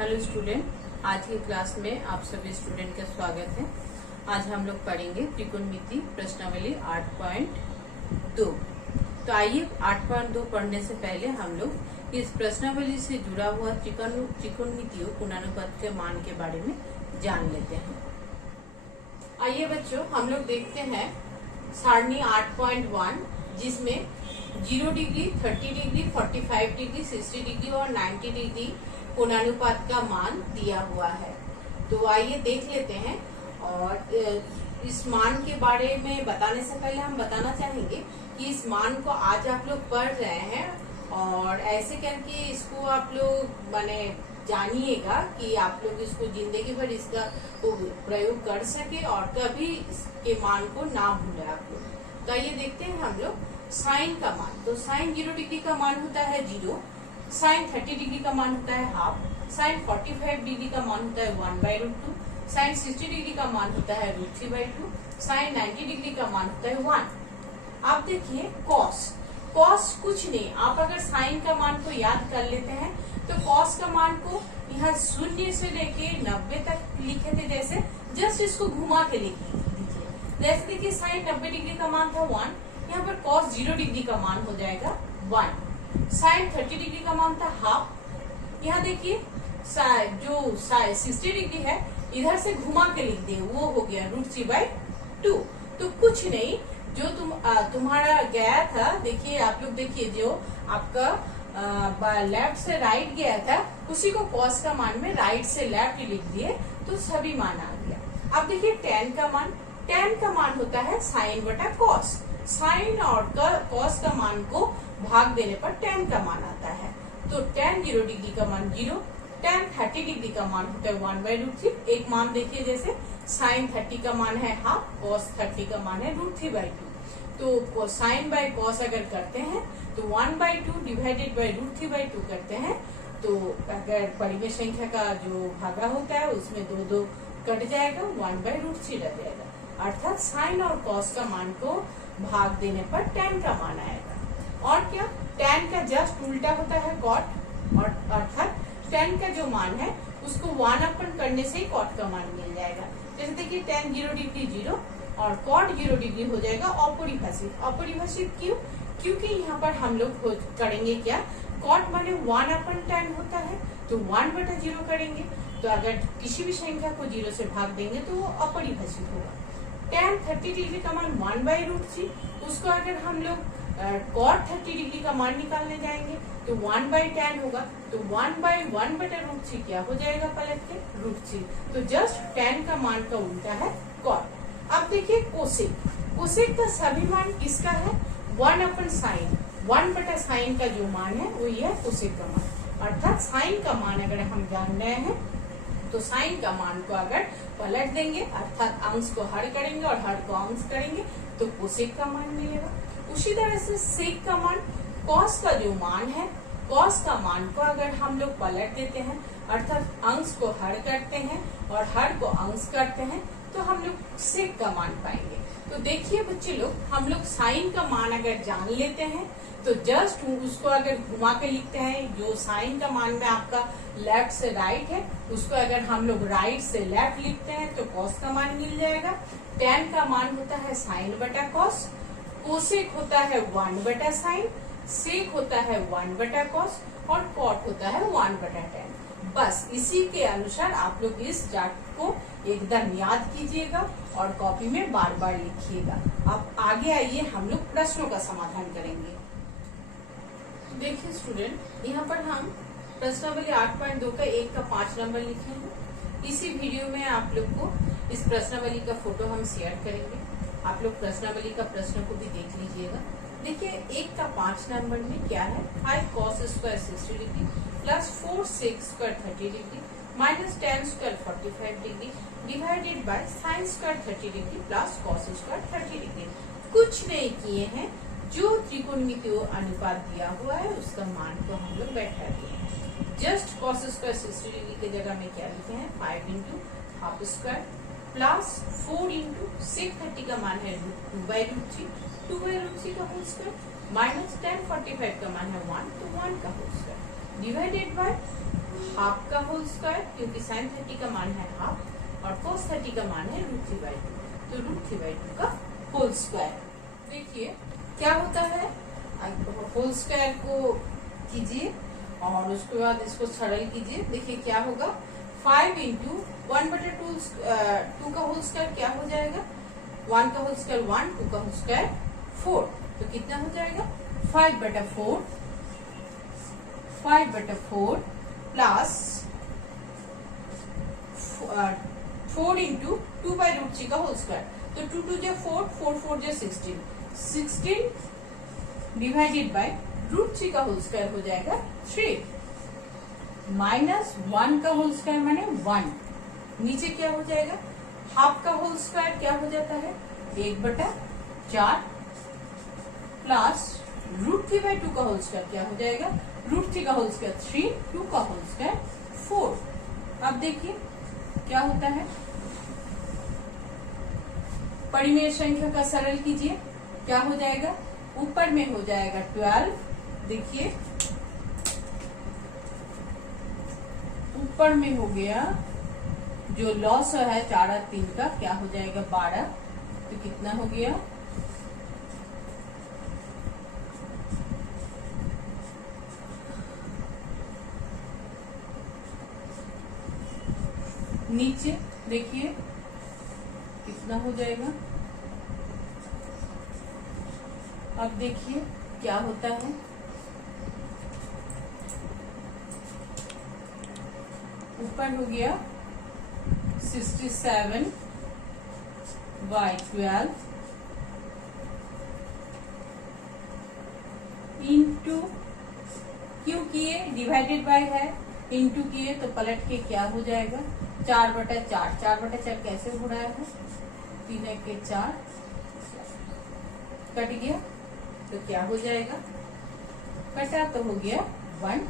Hello student, आज की class में आप सभी स्टूडेंट का स्वागत है। आज हम लोग पढ़ेंगे त्रिकोणमिति प्रश्नावली 8.2। तो आइए 8.2 पढ़ने से पहले हम लोग इस प्रश्नावली से जुड़ा हुआ त्रिकोणमितियों कोणानुपात के मान के बारे में जान लेते हैं। आइए बच्चों, हम लोग देखते हैं सारणी 8.1 जिसमें 0 डिग्री, 30 डिग्री, 45 डिग्री, 60 डिग्री और 90 डिग्री कोणानुपात का मान दिया हुआ है। तो आइए देख लेते हैं। और इस मान के बारे में बताने से पहले हम बताना चाहेंगे कि इस मान को आज आप लोग पढ़ रहे हैं और ऐसे करके इसको आप लोग माने जानिएगा कि आप लोग इसको जिंदगी भर इसका प्रयोग कर सके और कभी इसके मान को ना भूले आप लोग। तो आइए देखते हैं हम लोग साइन का मान। तो साइन 0 डिग्री का मान होता है 0, साइन 30 डिग्री का मान होता है हाफ, साइन 45 डिग्री का मान होता है 1/√2, साइन 60 डिग्री का मान होता है √3/2, साइन 90 डिग्री का मान होता है 1। आप देखिए कॉस कुछ नहीं, आप अगर साइन का मान को याद कर लेते हैं तो कॉस का मान को यहाँ 0 से लेके 90 तक लिखे थे। जैसे जस्ट इसको घुमा के लिख दीजिए। जैसे देखिए साइन 90 डिग्री का मान था 1, यहाँ पर कॉस 0 डिग्री का मान हो जाएगा 1। साइन 30 डिग्री का मान था हाफ, यहाँ देखिए जो 60 डिग्री है इधर से घुमा के लिख दिए, वो हो गया √3/2। तो कुछ नहीं, जो तुम्हारा गया था, देखिए आप लोग देखिए जो आपका लेफ्ट से राइट गया था उसी को कॉस का मान में राइट से लेफ्ट लिख दिए तो सभी मान आ गया। अब देखिए tan का मान होता है साइन बटा कॉस। साइन और कॉस का मान को भाग देने पर tan का मान आता है। तो tan 0 डिग्री का मान 0, tan 30 डिग्री का मान होता है 1/√3। एक मान देखिए, जैसे साइन 30 का मान है हाफ, कॉस 30 का मान है √3/2। तो साइन बाय कॉस अगर करते हैं तो 1/2 डिवाइडेड बाय √3/2 करते हैं। तो अगर परिमेय संख्या का जो भागा होता है उसमें 2 कट जाएगा, 1/√3 रह जाएगा। अर्थात साइन और कॉस का मान को भाग देने पर tan का मान आएगा। और क्या, tan का जस्ट उल्टा होता है cot, और अर्थात tan का जो मान है उसको 1/, करने से ही cot का मान मिल जाएगा। जैसे देखिए tan 0 डिग्री 0 और cot 0 डिग्री हो जाएगा अपरिभाषित। अपरिभाषित क्यों? क्योंकि यहाँ पर हम लोग करेंगे क्या, cot माने 1/tan होता है तो 1/0 करेंगे। तो अगर किसी भी संख्या को 0 से भाग देंगे तो वो अपरिभाषित होगा। tan 30 डिग्री का मान 1/√3, उसको अगर हम लोग cot 30 डिग्री का मान निकालने जाएंगे तो 1/tan होगा। तो 1/1/√3 क्या हो जाएगा, पलट के √3। तो जस्ट tan का मान का उल्टा है cot। अब देखिए कोसेक का सभी मान किसका है, 1/sin। 1/sin का जो मान है वो ये कोसेक का मान। अर्थात साइन का मान अगर हम जान रहे हैं तो साइन का मान को अगर पलट देंगे, अर्थात अंश को हर करेंगे और हर को अंश करेंगे तो कोसेक का मान मिलेगा। उसी तरह से सेक का मान, कॉस का जो मान है, कॉस का मान को अगर हम लोग पलट देते हैं, अर्थात अंश को हर करते हैं और हर को अंश करते हैं तो हम लोग सेक का मान पाएंगे। तो देखिए बच्चे लोग, हम लोग साइन का मान अगर जान लेते हैं तो जस्ट उसको अगर घुमा के लिखते हैं, जो साइन का मान में आपका लेफ्ट से राइट है उसको अगर हम लोग राइट से लेफ्ट लिखते हैं तो कॉस का मान मिल जाएगा। tan का मान होता है साइन बटा कॉस, कोसेक होता है 1/sin, सेक होता है 1/cos और cot होता है 1/tan। बस इसी के अनुसार आप लोग इस चार्ट को एकदम याद कीजिएगा और कॉपी में बार बार लिखिएगा। अब आगे आइए हम लोग प्रश्नों का समाधान करेंगे। देखिए स्टूडेंट, यहाँ पर हम प्रश्नावली 8.2 का 1 का 5 नंबर लिखे हैं। इसी वीडियो में आप लोग को इस प्रश्नावली का फोटो हम शेयर करेंगे। आप लोग प्रश्नावली का प्रश्न को भी देख लीजिएगा। देखिए 1 का 5 नंबर में क्या है, 5 cos square 60 degree plus 4 sec square 30 degree minus tan square 45 degree divided by sin square 30 degree plus cos square 30 degree. कुछ नहीं किए हैं, जो त्रिकोणमितीय अनुपात दिया हुआ है उसका मान को हम लोग बैठा दिए हैं। जस्ट cos स्क्वायर 60 डिग्री के जगह में क्या लिखे हैं, 5 into half square plus 4 into sec 30 का मान है 2/√3, 2/√3 का होल स्क्वायर माइनस tan 45 का मान है 1, तो 1 का whole square divided by half का होल स्क्वायर, क्योंकि साइन 30 का मान है हाफ और cos 30 का मान है √3/2, तो √3/2 का होल स्क्वायर। देखिए क्या होता है, होल स्क्वायर को कीजिए और उसके बाद इसको सरल कीजिए। देखिए क्या होगा, 5 इंटू 1/2 का होल स्क्वायर क्या हो जाएगा, 1 का होल स्क्वायर 1, 2 का होल स्क्वायर 4, तो कितना हो जाएगा 5/4 प्लस 4 इंटू 2/√3 का होल स्क्वायर, तो 2 2 जो 4, 4 4 जो 16 डिवाइडेड बाय √3 का होल स्क्वायर हो जाएगा 3 माइनस 1 का होल स्क्वायर माने 1, नीचे क्या हो जाएगा, हाफ का होल स्क्वायर क्या हो जाता है 1/4 प्लस √3/2 का होल स्क्वायर क्या हो जाएगा, √3 का होल स्क्वायर 3, 2 का होल स्क्वायर 4। अब देखिए क्या होता है, परिमेय संख्या का सरल कीजिए, क्या हो जाएगा, ऊपर में हो जाएगा 12, देखिए ऊपर में हो गया जो लॉस है 4 और 3 का क्या हो जाएगा 12, तो कितना हो गया, नीचे देखिए कितना हो जाएगा। अब देखिए क्या होता है, ऊपर हो गया 67/12 इंटू, क्यों किए डिवाइडेड बाय है, इंटू किए तो पलट के क्या हो जाएगा 4/4, 4/4 कैसे हो रहा है, 3 के 4 कट गया, तो क्या हो जाएगा, कटा तो हो गया 1,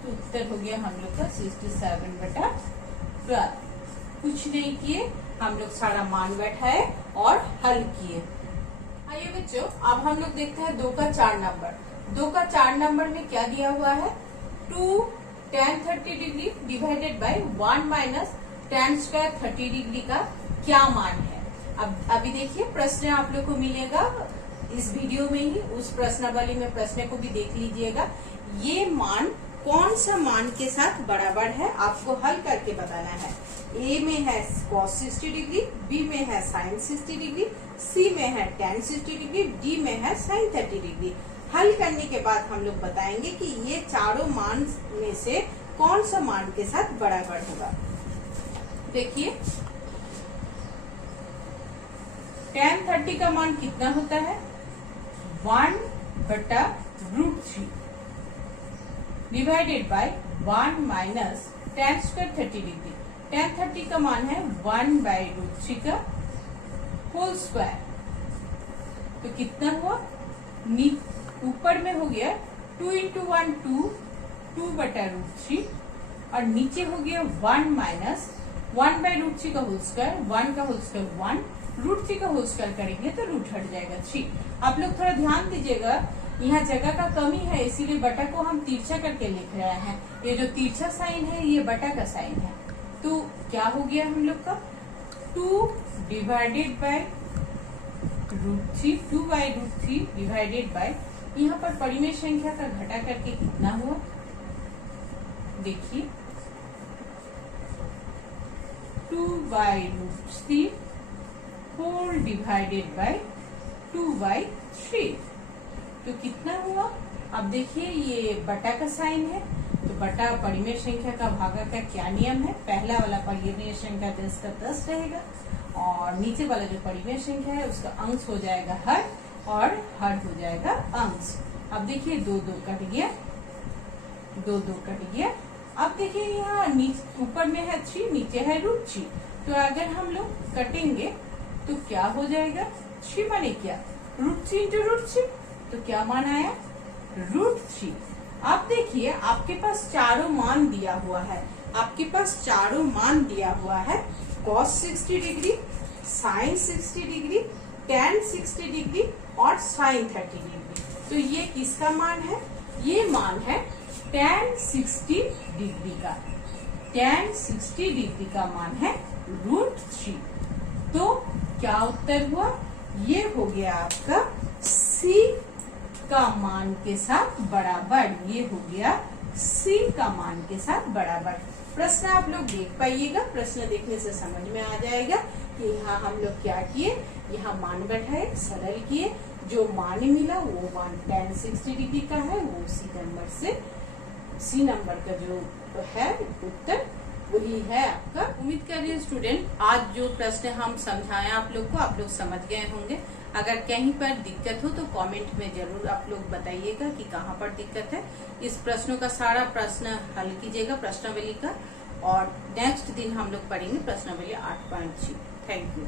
तो उत्तर हो गया हम लोग का 67/12। कुछ नहीं किए, हम लोग सारा मान बैठाए और हल किए। आइए बच्चों, अब हम लोग देखते हैं 2 का 4 नंबर। 2 का 4 नंबर में क्या दिया हुआ है, 2 tan 30 degree divided by 1 minus tan square 30 degree का क्या मान है। अब अभी देखिए प्रश्न आप लोग को मिलेगा इस वीडियो में ही, उस प्रश्नावली में प्रश्न को भी देख लीजिएगा। ये मान कौन सा मान के साथ बराबर है आपको हल करके बताना है। ए में है cos 60 डिग्री, बी में है sin 60 डिग्री, सी में है tan 60 डिग्री, डी में है sin 30 डिग्री। हल करने के बाद हम लोग बताएंगे कि ये चारों मान में से कौन सा मान के साथ बराबर होगा। देखिए tan 30 का मान कितना होता है 1/√3 divided by 1 minus tan square 30 degree. tan 30 का मान है 1/√3 का होल स्क्वायर, तो कितना हुआ, ऊपर में हो गया 2 इंटू 1 2/√3 और नीचे हो गया 1 माइनस 1/√3 का होल स्क्वायर, 1 का होल स्क्वायर 1, √3 का होल स्क्वायर करेंगे तो रूट हट जाएगा 3। आप लोग थोड़ा ध्यान दीजिएगा, यहाँ जगह का कमी है इसीलिए बटा को हम तिरछा करके लिख रहे हैं। ये जो तिरछा साइन है ये बटा का साइन है, तो क्या हो गया हम लोग का 2 डिवाइडेड बाय √3, 2/√3 डिवाइडेड बाय, यहाँ पर परिमेय संख्या का घटा करके कितना हुआ, देखिए 2/√3 होल डिवाइडेड बाय 2/3, तो कितना हुआ। अब देखिए ये बटा का साइन है, तो बटा परिमेय संख्या का भागा का क्या नियम है, पहला वाला परिमेय संख्या 10 का 10 रहेगा और नीचे वाला जो परिमेय संख्या है उसका अंश हो जाएगा हर और हर हो जाएगा अंश। अब देखिए 2 2 कट गया, 2 2 कट गया। अब देखिए यहाँ ऊपर में है 3, नीचे है √3, तो अगर हम लोग कटेंगे तो क्या हो जाएगा, 3 माने क्या √3 इंटू √3, तो क्या मान आया √3। अब देखिए आपके पास चारों मान दिया हुआ है, आपके पास चारों मान दिया हुआ है cos 60 degree, sin 60 degree, tan 60 degree और sin 30 डिग्री। तो ये किसका मान है, ये मान है tan 60 डिग्री का, tan 60 डिग्री का मान है √3। तो क्या उत्तर हुआ? ये हो गया आपका C का मान के साथ बराबर, ये हो गया C का मान के साथ बराबर। प्रश्न आप लोग देख पाइएगा, प्रश्न देखने से समझ में आ जाएगा कि यहाँ हम लोग क्या किए, यहाँ मान बैठाए, सरल किए, जो मान मिला वो मान tan 60 डिग्री का है, वो सी नंबर का जो है उत्तर वही है आपका। उम्मीद कर रही हूँ स्टूडेंट आज जो प्रश्न हम समझाएं आप लोग को, आप लोग समझ गए होंगे। अगर कहीं पर दिक्कत हो तो कमेंट में जरूर आप लोग बताइएगा कि कहाँ पर दिक्कत है। इस प्रश्नों का सारा प्रश्न हल कीजिएगा प्रश्नावली का, और नेक्स्ट दिन हम लोग पढ़ेंगे प्रश्नावली 8.3। Thank you.